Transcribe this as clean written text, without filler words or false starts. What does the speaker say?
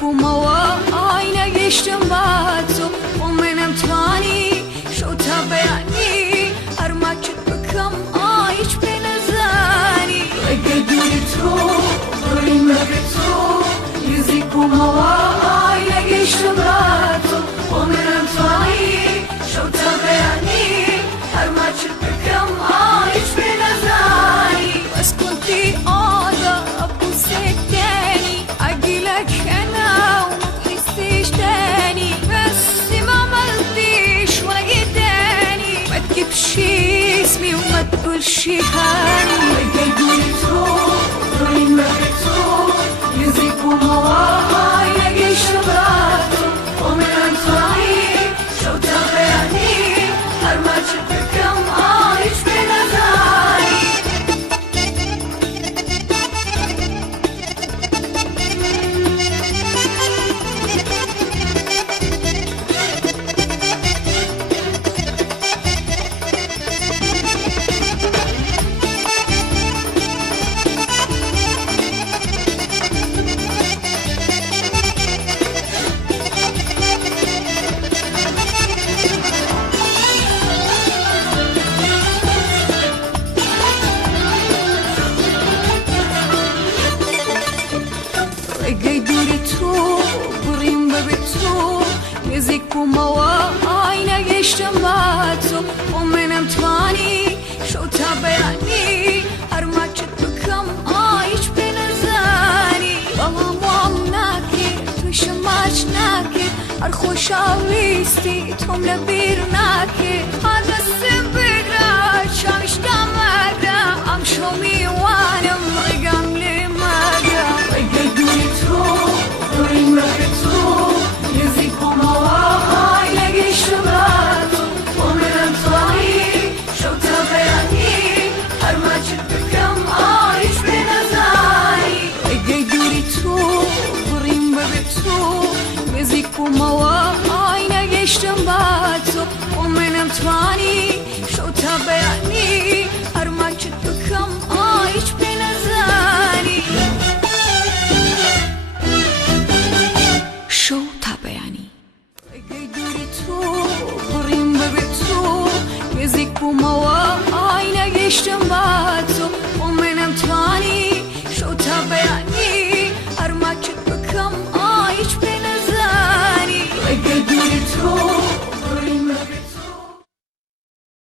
بوومەوە ئای نەگەشتم با تۆ بۆ منم توانی شەو تا بەیانی هەرماچت بکەم ئای هیچ پێ نەزانی ڕێگەی دووری تۆ بڕیمە بێ تۆ نزیک بوومەوە ئای نەگەشتم با تۆ بۆ منم توانی شەو تا بەیانی هەرماچت بکەم ئای هیچ پێ نەزانی بەس کۆنتی ئادا ئەبووسێکتێنی ئەگیلەکەنە و حیسیشتێنی بەسی مامەڵدیش وەگیدێنی بەدگی پشیسمی و مەدگولشی هەنی ڕێگەی دووری تۆ بڕیمە بێ تۆ نزیک بوومەوە ئای نەگەشتم با تۆ بۆ منم توانی شەو تا بەیانی هەرماچت بکەم ئای هیچ پێ نەزانی ڕێگەی دووری تۆ بڕیمە بێ تۆ نزیک بوومەوە ئای نەگەشتم با تۆ بۆ منم توانی شەو تا بەیانی هەرماچت بکەم ئای هیچ پێ نەزانی بەڵام وام ناکرد تووشم ماچ ناکرد هەر خۆشەویستی تۆم لەبیر ناکرد هەدەستم بگرە چاویشتا مەگرە ئەم شەو میوانم ڕێگەم لێ مەگرە ڕێگەی دووری تۆ بڕیمە بێ تۆ نزیک بوومەوە ئای نەگەشتم با تۆ بۆ منم توانی شەو تا بەیانی هەرماچت بکەم ئای هیچ پێ نەزانی ڕێگەی دووری تۆ بڕیمە بێ تۆ نزیک بوومەوە ئای نەگەشتم با تۆ بۆ منم توانی شەو تا بەیانی هەرماچت بکەم ئای هیچ پێ نەزانی شەو تا بەیانی ڕێگەی دووری تۆ بڕیمە بێ تۆ نزیک بوومەوە ئای نەگەشتم با تۆ بۆ منم توانی شەو تا بەیانی